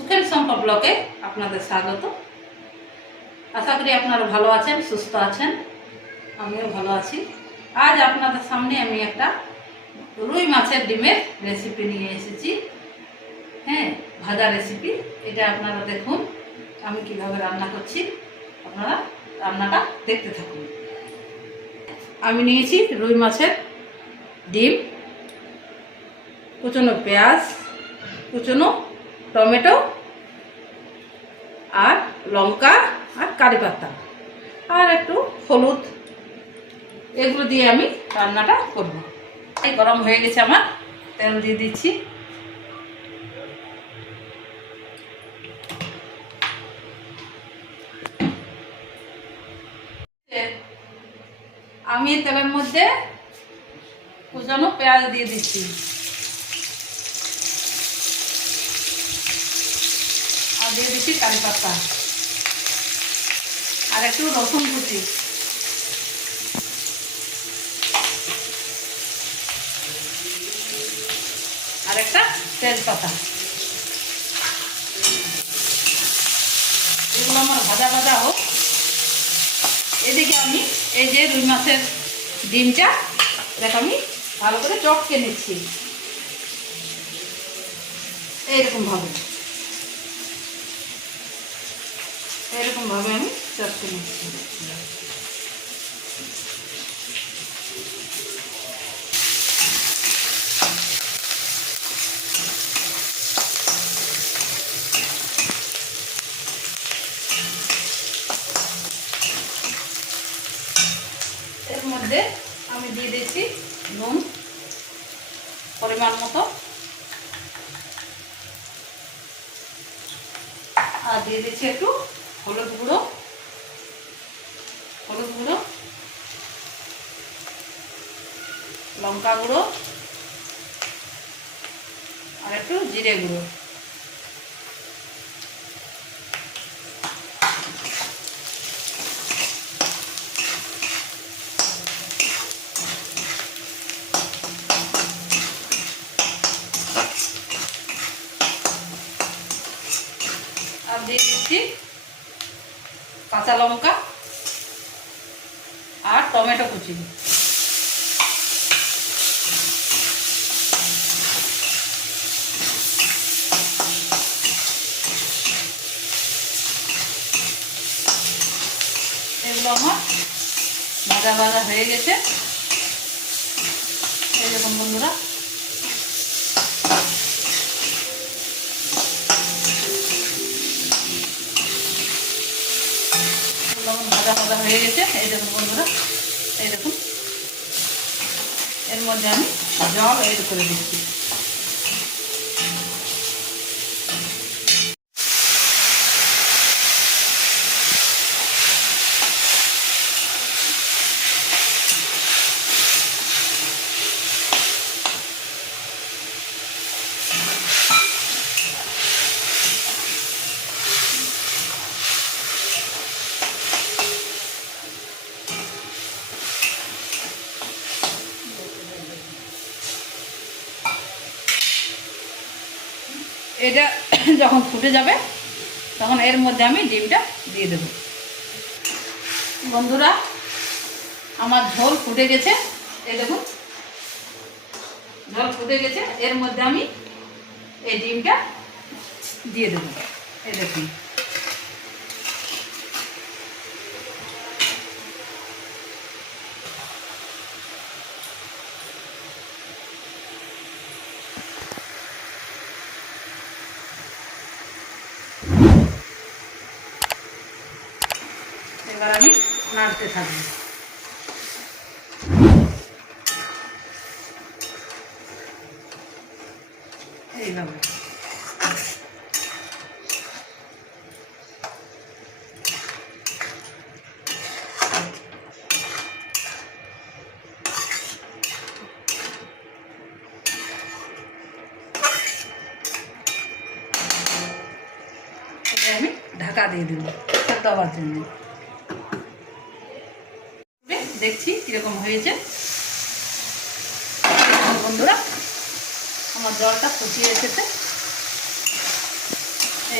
সুখের সম্পদ ব্লগে আপনাদের স্বাগত। আশা করি আপনারা ভালো আছেন, সুস্থ আছেন, আমিও ভালো আছি। আজ আপনাদের সামনে আমি একটা রুই মাছের ডিমের রেসিপি নিয়ে এসেছি। হ্যাঁ, ভাজা রেসিপি। এটা আপনারা দেখুন আমি কিভাবে রান্না করছি, আপনারা রান্নাটা দেখতে থাকুন। আমি নিয়েছি রুই মাছের ডিম, কুচনো পেঁয়াজ, কুচনো টমেটো আর লঙ্কা আর কারি পাতা আর একটু হলুদ, এগুলো দিয়ে আমি রান্নাটা করব। এই গরম হয়ে গেছে, আমার তেল দিয়ে দিচ্ছি। আমি তেলের মধ্যে কুচনো পেঁয়াজ দিয়ে দিচ্ছি আর দিয়ে দিচ্ছি কারি পাতা আর একটু রসুন কুচি আর একটা তেজপাতা। এগুলো আমার ভাজা ভাজা হোক। এদিকে আমি এই যে রুই মাছের ডিমটা, এটাকে আমি ভালো করে চটকে নিচ্ছি এইরকম ভাবে আমি চটকে নিচ্ছি। এর মধ্যে আমি দিয়ে দিচ্ছি নুন পরিমাণ মতো, আর দিয়ে দিচ্ছি একটু হলুদ গুঁড়ো, লঙ্কা গুঁড়ো আর একটু জিরে গুঁড়ো। আর দিয়ে দিচ্ছি কাঁচা লঙ্কা আর টমেটো কুচি। এগুলো আমার ভাজা ভাজা হয়ে গেছে। এই দেখুন বন্ধুরা, ভাজা ভাজা হয়ে গেছে। এই দেখুন বন্ধুরা, এই দেখুন এর মধ্যে আমি জল এড করে দিচ্ছি। এটা যখন ফুটে যাবে তখন এর মধ্যে আমি ডিমটা দিয়ে দেব। বন্ধুরা, আমার ঝোল ফুটে গেছে। এই দেখুন ঝোল ফুটে গেছে। এর মধ্যে আমি এই ডিমটা দিয়ে দেব। এই দেখুন এবার আমি নাড়তে থাকবো। এইভাবে আমি ঢাকা দিয়ে দেবো সেদ্ধ হওয়ার জন্য। দেখছি কিরকম হয়েছে। বন্ধুরা, আমার জলটা ফুটিয়ে এসেছে।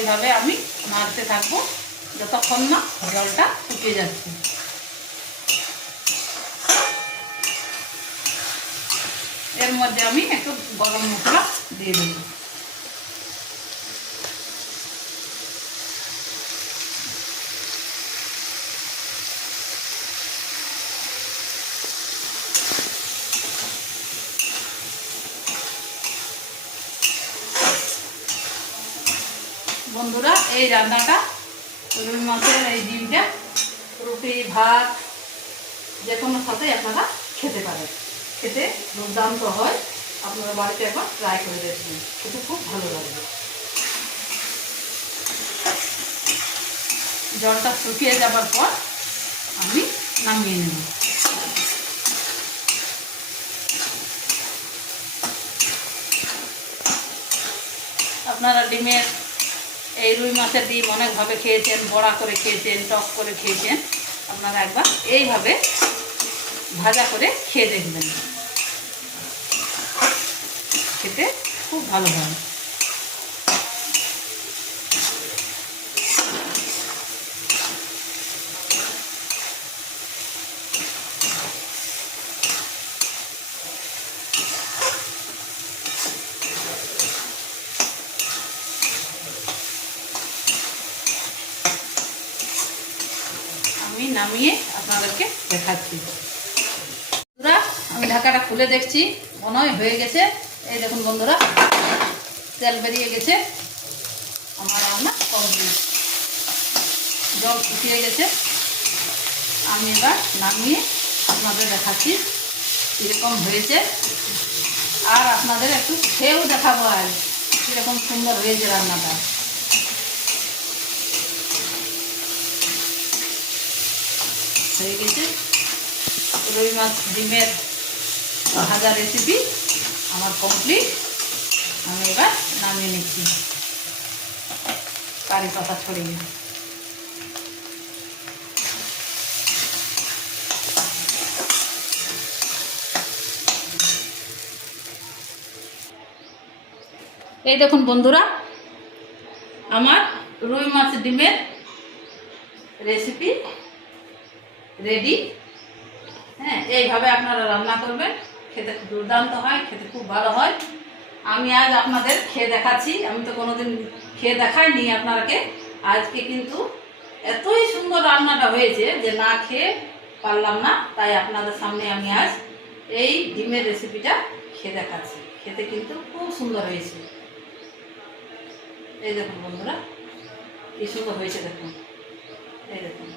এইভাবে আমি নাড়তে থাকবো যতক্ষণ না জলটা শুকিয়ে যাচ্ছে। এর মধ্যে আমি একটু গরম মশলা দিয়ে দেব। বন্ধুরা, এই রান্নাটা রুই মাছের এই ডিমটা রুটি ভাত যে কোনো সাথে আপনারা খেতে পারেন। খেতে দুর্দান্ত হয়। আপনারা বাড়িতে একবার ট্রাই করে দেখবেন, খেতে খুব ভালো লাগবে। জলটা শুকিয়ে যাবার পর আমি নামিয়ে নেব। আপনারা ডিমের এই রুই মাছের ডিম অনেকভাবে খেয়েছেন, বড়া করে খেয়েছেন, টক করে খেয়েছেন। আপনারা একবার এইভাবে ভাজা করে খেয়ে দেখবেন, খেতে খুব ভালো হয়। আমি নামিয়ে আপনাদেরকে দেখাচ্ছি। বন্ধুরা, আমি ঢাকাটা খুলে দেখছি, মনে হয় হয়ে গেছে। এই দেখুন বন্ধুরা, তেল বেরিয়ে গেছে। আমার রান্না কমপ্লিট, জল শুকিয়ে গেছে। আমি এবার নামিয়ে আপনাদের দেখাচ্ছি কীরকম হয়েছে, আর আপনাদের একটু খেয়েও দেখাবো আজ কীরকম সুন্দর হয়েছে রান্নাটা। হয়ে গেছে রুই মাছ ডিমের ভাজা রেসিপি আমার কমপ্লিট। আমি এবার নামিয়ে নিচ্ছি কারি পাতা ছড়িয়ে। এই দেখুন বন্ধুরা, আমার রুই মাছ ডিমের রেসিপি রেডি। হ্যাঁ, এইভাবে আপনারা রান্না করবেন, খেতে দুর্দান্ত হয়, খেতে খুব ভালো হয়। আমি আজ আপনাদের খেয়ে দেখাচ্ছি। আমি তো কোনোদিন খেয়ে দেখাইনি আপনারাকে। আজকে কিন্তু এতই সুন্দর রান্নাটা হয়েছে যে না খেয়ে পারলাম না, তাই আপনাদের সামনে আমি আজ এই ডিমের রেসিপিটা খেয়ে দেখাচ্ছি। খেতে কিন্তু খুব সুন্দর হয়েছে। এই দেখুন বন্ধুরা, কি সুন্দর হয়েছে দেখুন। এই দেখুন,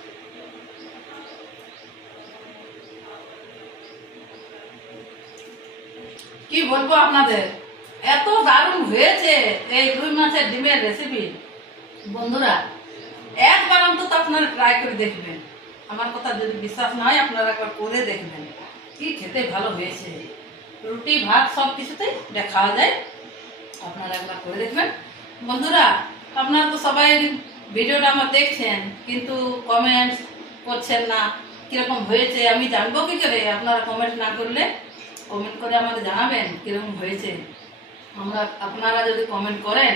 কি বলবো আপনাদের, এত দারুণ হয়েছে এই রুই মাছের ডিমের রেসিপি। বন্ধুরা, একবার অন্তত আপনারা ট্রাই করে দেখবেন। আমার কথা যদি বিশ্বাস না হয়, আপনারা একবার করে দেখবেন, কি খেতে ভালো হয়েছে। রুটি ভাত সব কিছুতেই এটা খাওয়া যায়। আপনারা একবার করে দেখবেন। বন্ধুরা, আপনারা তো সবাই ভিডিওটা আমার দেখছেন, কিন্তু কমেন্টস করছেন না কীরকম হয়েছে। আমি জানবো কী করে? আপনারা কমেন্ট না করলে কমেন্ট করে আমাকে জানাবেন কীরকম হয়েছে। আপনারা যদি কমেন্ট করেন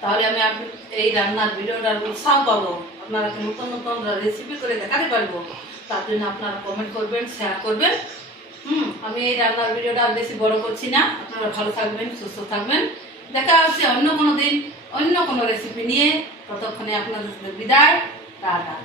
তাহলে আমি এই রান্নার ভিডিওটার উৎসাহ পাবো, আপনারা নতুন নতুন রেসিপি করে দেখাতে পারবো। তার জন্য আপনারা কমেন্ট করবেন, শেয়ার করবেন। আমি এই রান্নার ভিডিওটা বেশি বড় করছি না। আপনারা ভালো থাকবেন, সুস্থ থাকবেন। দেখা হচ্ছে অন্য কোনো দিন অন্য কোনো রেসিপি নিয়ে। ততক্ষণে আপনাদের সাথে বিদায়, টাটা।